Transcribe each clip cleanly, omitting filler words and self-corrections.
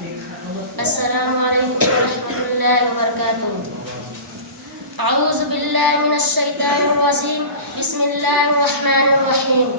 السلام علیکم ورحمۃ اللہ وبرکاتہ. اعوذ باللہ من الشیطان الرجیم. بسم اللہ الرحمن الرحیم.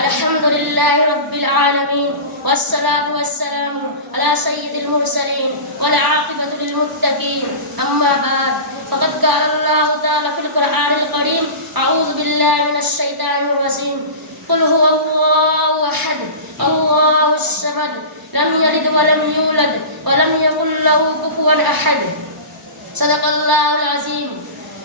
الحمد للہ رب العالمین والصلاة والسلام علی سید المرسلین والعاقبۃ للمتقین. اما بعد فقد قال اللہ تعالی فی القرآن الکریم اعوذ باللہ من الشیطان الرجیم. قل هو اللہ احد اللہ الصمد لم یلد ولم یولد ولم یکن له کفوا احد. صدق اللہ العظیم.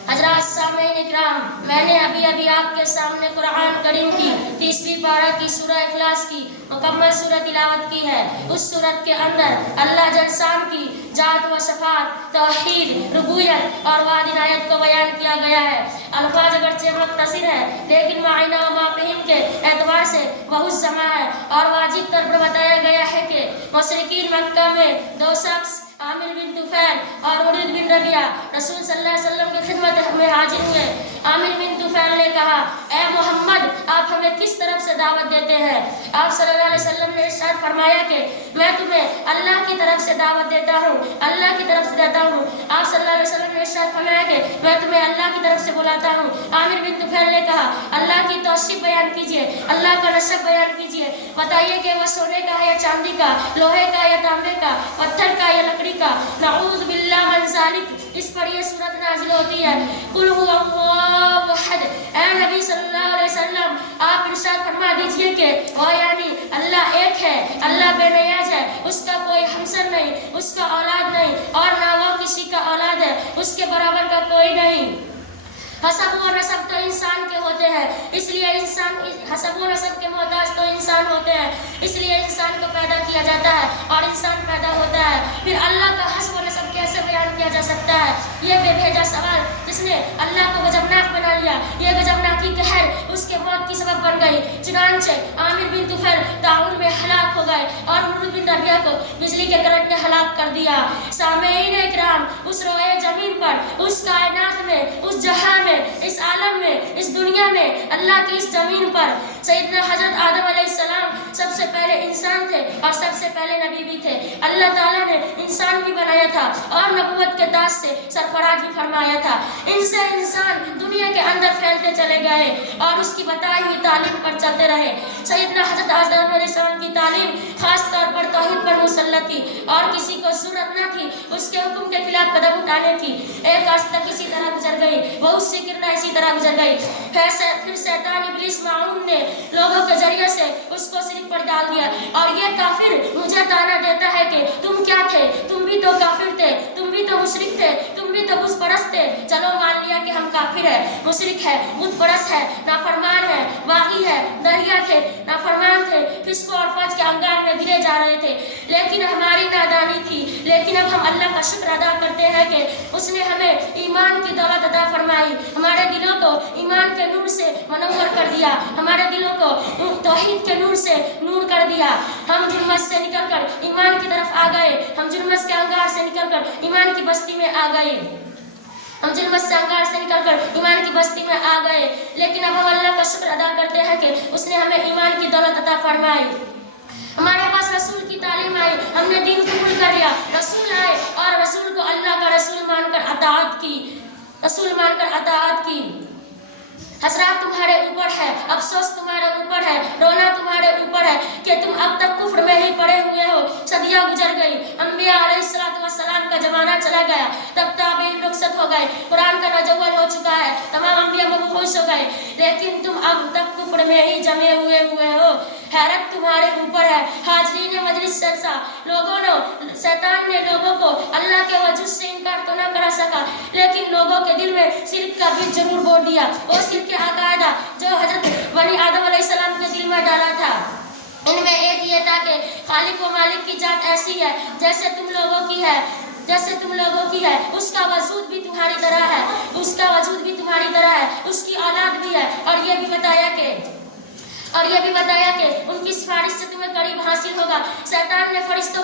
حضرات سامعین اکرام، میں نے ابھی آپ کے سامنے قرآن کریم کی 30ویں پارہ کی سورہ اخلاص کی مکمل سورہ تلاوت کی ہے. اس سورت کے اندر اللہ جل شان کی ذات و صفات، توحید، ربوبیت اور وعد عنایت کو بیان کیا گیا ہے. الفاظ اگرچہ مختصر ہے لیکن معنی و مفہوم کے اعتبار سے بہت جامع ہے اور واجب طور پر بتایا گیا ہے کہ مشرکین مکہ میں دو شخص عامر بن طفیل اور ولید بن ربیعہ رسول صلی اللہ علیہ وسلم کی خدمت میں حاضر ہوئے. عامر بن طفیل نے کہا، اے محمد، آپ ہمیں کس طرف سے دعوت دیتے ہیں؟ آپ صلی اللہ علیہ وسلم نے ارشاد فرمایا کہ میں تمہیں اللہ کی طرف سے دعوت دیتا ہوں، اللہ کی طرف سے دیتا ہوں. آپ صلی اللہ علیہ وسلم نے ارشاد فرمایا کہ میں تمہیں اللہ کی طرف سے بلاتا ہوں. عامر بن طفیل نے کہا، اللہ کی توصیف بیان کیجیے، اللہ کا نسب بیان کیجیے، بتائیے کہ وہ سونے کا ہے یا چاندی کا، لوہے کا یا تانبے کا، پتھر کا یا لکڑی کا. نعوذ باللہ من ذالک. اس پر یہ سورت نازل ہوتی ہے. قل هو اللہ احد. اے نبی صلی اللہ علیہ وسلم، آپ ارشاد فرما دیجئے کہ وہ یعنی اللہ ایک ہے، اللہ بے نیاز ہے، اس کا کوئی ہمسر نہیں، اس کا اولاد نہیں اور نہ وہ کسی کا اولاد ہے، اس کے برابر کا کوئی نہیں. حسب و نسب تو انسان کے ہوتے ہیں، اس لیے انسان حسب و نسب کے محتاج تو انسان ہوتے ہیں، اس لیے انسان کو پیدا کیا جاتا ہے اور انسان پیدا ہوتا ہے. پھر اللہ کا حسب و نسب کیسے بیان کیا جا سکتا ہے؟ یہ بے بھیجا سوال جس نے اللہ کو گجبناک بنا لیا، یہ گجبناکی قہر اس کے موت کی سبب بن گئی. چنانچہ عامر بن طفیل طاعون میں ہلاک ہو گئے اور ولید بن ربیعہ کو بجلی کے کرنٹ نے ہلاک کر دیا. سامعین اکرام، اس روئے زمین پر، اس کائنات میں، اس جہاں میں، اس عالم میں، اس دنیا میں، اللہ کی اس زمین پر سیدنا حضرت آدم علیہ السلام سب سے پہلے انسان تھے اور سب سے پہلے نبی بھی تھے. اللہ تعالیٰ نے انسان بھی بنایا تھا اور نبوت کے تاج سے سرفراز بھی فرمایا تھا. ان سے انسان دنیا کے اندر پھیلتے چلے گئے اور اس کی بتائی ہوئی تعلیم پر چلتے رہے. سیدنا حضرت آدم علیہ السلام کی تعلیم خاص طور پر توحید پر مسلط تھی اور کسی کو ضرورت نہ تھی اس کے حکم کے خلاف قدم اٹھانے کی. ایک عرص تک اسی طرح گزر گئی، بہت سی کرنا اسی طرح گزر گئی. پھر شیطان ابلیس معاون نے لوگوں کے ذریعے سے اس کو شرک پر ڈال دیا اور یہ کافر مجھے تانا دیتا ہے کہ تم کیا تھے؟ تم بھی تو کافر تھے، تم بھی تو مشرک تھے، تم بھی تو بت پرست تھے. چلو مان لیا کہ ہم کافر ہے، مشرک ہے، بت پرست ہے، نافرمان ہے، باغی ہے، دریا تھے، نافرمان تھے، فسق اور فحش کے انگار میں گرے جا رہے تھے. لیکن ہماری نادانی تھی. لیکن اب ہم اللہ کا شکر ادا کرتے ہیں کہ اس نے ہمیں ایمان کی دولت عطا فرمائی، ہمارے دلوں کو ایمان کے نور سے منور کر دیا، ہمارے دلوں کو توحید کے نور سے نور کر دیا. ہم ظلمت سے نکل کر ایمان کی طرف آ گئے، ہم ظلمت کے انگار سے نکل کر ایمان کی بستی میں آ گئے، ہم ظلمت سے انگار سے نکل کر ایمان کی بستی میں آ گئے. لیکن اب ہم اللہ کا شکر ادا کرتے ہیں کہ اس نے ہمیں ایمان کی دولت عطا فرمائی. ہمارے پاس رسول کی تعلیم آئی، ہم نے دین قبول کر لیا. رسول آئے اور رسول کو اللہ کا رسول مان کر اطاعت کی، رسول مان کر اطاعت کی. حسرات تمہارے اوپر ہے، افسوس تمہارے اوپر ہے، رونا تمہارے اوپر ہے کہ تم اب تک کفر میں ہی پڑے ہوئے ہو. صدیاں گزر گئی، انبیاء علیہ السلام کا زمانہ چلا گیا، تب تابعین رخصت ہو گئے، قرآن کا نزول ہو چکا ہے، تمام انبیاء مبعوث ہو گئے، لیکن تم اب تک کفر میں ہی جمے ہوئے ہو. حیرت تمہارے اوپر ہے. حاضرین مجلس جلسہ، شیطان نے لوگوں کو اللہ کے وجود سے انکار تو نہ کرا سکا لیکن لوگوں کے دل میں شرک کا بیج ضرور بو دیا. وہ شرک کے عقائدہ جو حضرت بنی آدم علیہ السلام کے دل میں ڈالا تھا، ان میں ایک یہ تھا کہ خالق و مالک کی ذات ایسی ہے جیسے تم لوگوں کی ہے، جیسے تم لوگوں کی ہے، اس کا وجود بھی تمہاری طرح ہے، اس کا وجود بھی تمہاری طرح ہے، اس کی اولاد بھی ہے. اور یہ بھی بتایا کہ ان کی سفارش سے تمہیں قریب حاصل ہوگا. شیطان نے فرشتوں